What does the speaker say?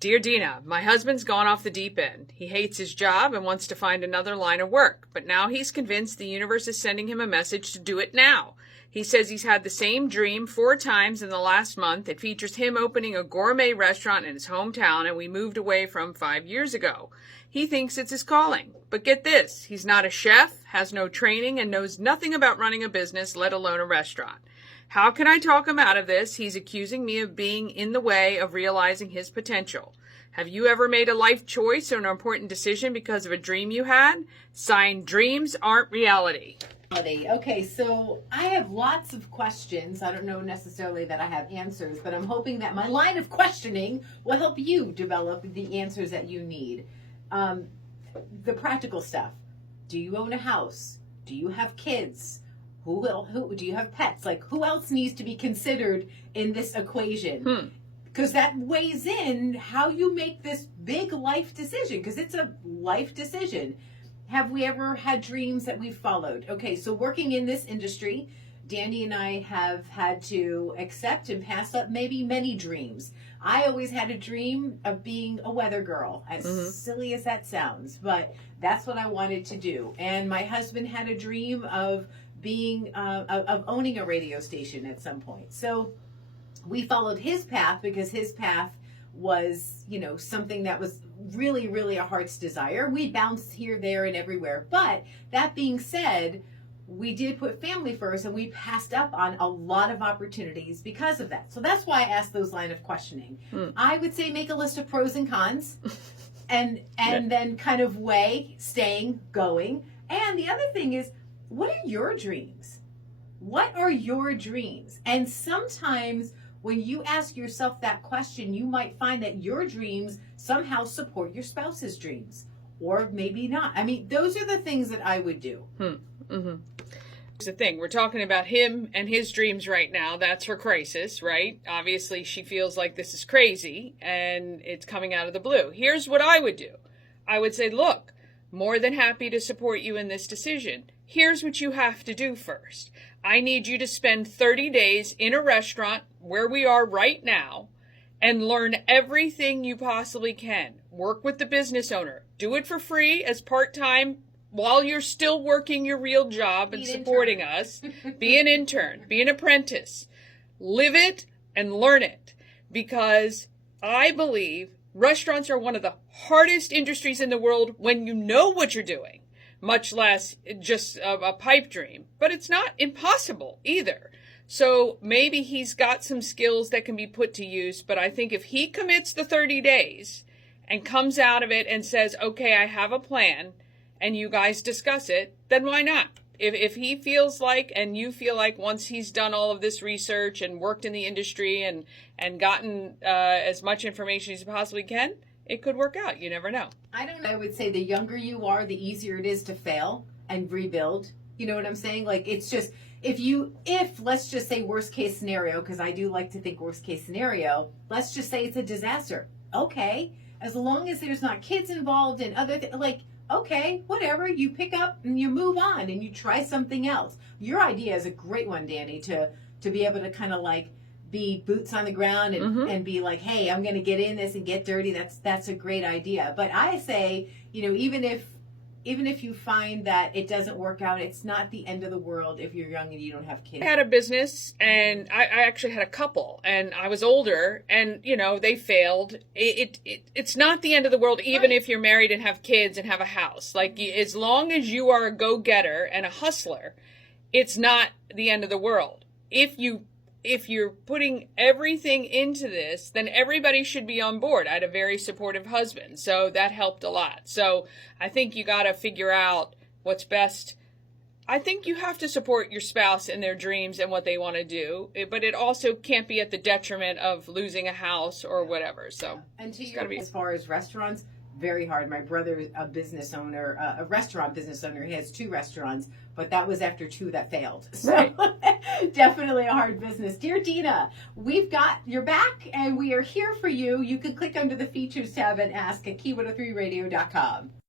Dear Dina, my husband's gone off the deep end. He hates his job and wants to find another line of work, but now he's convinced the universe is sending him a message to do it now. He says he's had the same dream 4 times in the last month. It features him opening a gourmet restaurant in his hometown, and we moved away from 5 years ago. He thinks it's his calling. But get this, he's not a chef, has no training, and knows nothing about running a business, let alone a restaurant. How can I talk him out of this? He's accusing me of being in the way of realizing his potential. Have you ever made a life choice or an important decision because of a dream you had? Signed, dreams aren't reality. Okay, so I have lots of questions. I don't know necessarily that I have answers, but I'm hoping that my line of questioning will help you develop the answers that you need. The practical stuff. Do you own a house? Do you have kids? Who do you have pets? Like, who else needs to be considered in this equation? Because that weighs in how you make this big life decision, because it's a life decision. Have we ever had dreams that we've followed? Okay, so working in this industry, Danny and I have had to accept and pass up maybe many dreams. I always had a dream of being a weather girl, as silly as that sounds, but that's what I wanted to do. And my husband had a dream of being of owning a radio station at some point. So we followed his path because his path was, something that was really, really a heart's desire. We bounced here, there, and everywhere. But that being said, we did put family first, and we passed up on a lot of opportunities because of that. So that's why I asked those line of questioning. I would say make a list of pros and cons, and then kind of weigh staying, going. And the other thing is, what are your dreams? What are your dreams? And sometimes when you ask yourself that question, you might find that your dreams somehow support your spouse's dreams, or maybe not. I mean, those are the things that I would do. Here's the thing. We're talking about him and his dreams right now. That's her crisis, right? Obviously, she feels like this is crazy and it's coming out of the blue. Here's what I would do. I would say, look, more than happy to support you in this decision. Here's what you have to do first. I need you to spend 30 days in a restaurant where we are right now and learn everything you possibly can. Work with the business owner. Do it for free as part-time while you're still working your real job and supporting us. Be an intern. Be an apprentice. Live it and learn it. Because I believe restaurants are one of the hardest industries in the world when you know what you're doing, much less just a pipe dream. But it's not impossible either. So maybe he's got some skills that can be put to use. But I think if he commits the 30 days and comes out of it and says, okay, I have a plan, and you guys discuss it, then why not? If he feels like, and you feel like, once he's done all of this research and worked in the industry and gotten as much information as he possibly can, it could work out. You never know. I would say the younger you are, the easier it is to fail and rebuild. You know what I'm saying? Like, it's just, if let's just say worst case scenario, because I do like to think worst case scenario, let's just say it's a disaster. Okay. As long as there's not kids involved and other okay, whatever, you pick up and you move on and you try something else. Your idea is a great one, Danny, to be able to kind of like be boots on the ground and be like, hey, I'm going to get in this and get dirty. That's a great idea. But I say, even if you find that it doesn't work out, it's not the end of the world if you're young and you don't have kids. I had a business, and I actually had a couple, and I was older, and, they failed. It's not the end of the world, even if you're married and have kids and have a house. Like, as long as you are a go-getter and a hustler, it's not the end of the world. If you're putting everything into this, then everybody should be on board. I had a very supportive husband, so that helped a lot. So I think you got to figure out what's best. I think you have to support your spouse in their dreams and what they want to do, but it also can't be at the detriment of losing a house or whatever. So, and as far as restaurants, very hard. My brother, a business owner, a restaurant business owner. He has 2 restaurants, but that was after 2 that failed. So right. Definitely a hard business. Dear Dina, we've got your back and we are here for you. You can click under the features tab and ask at key103radio.com.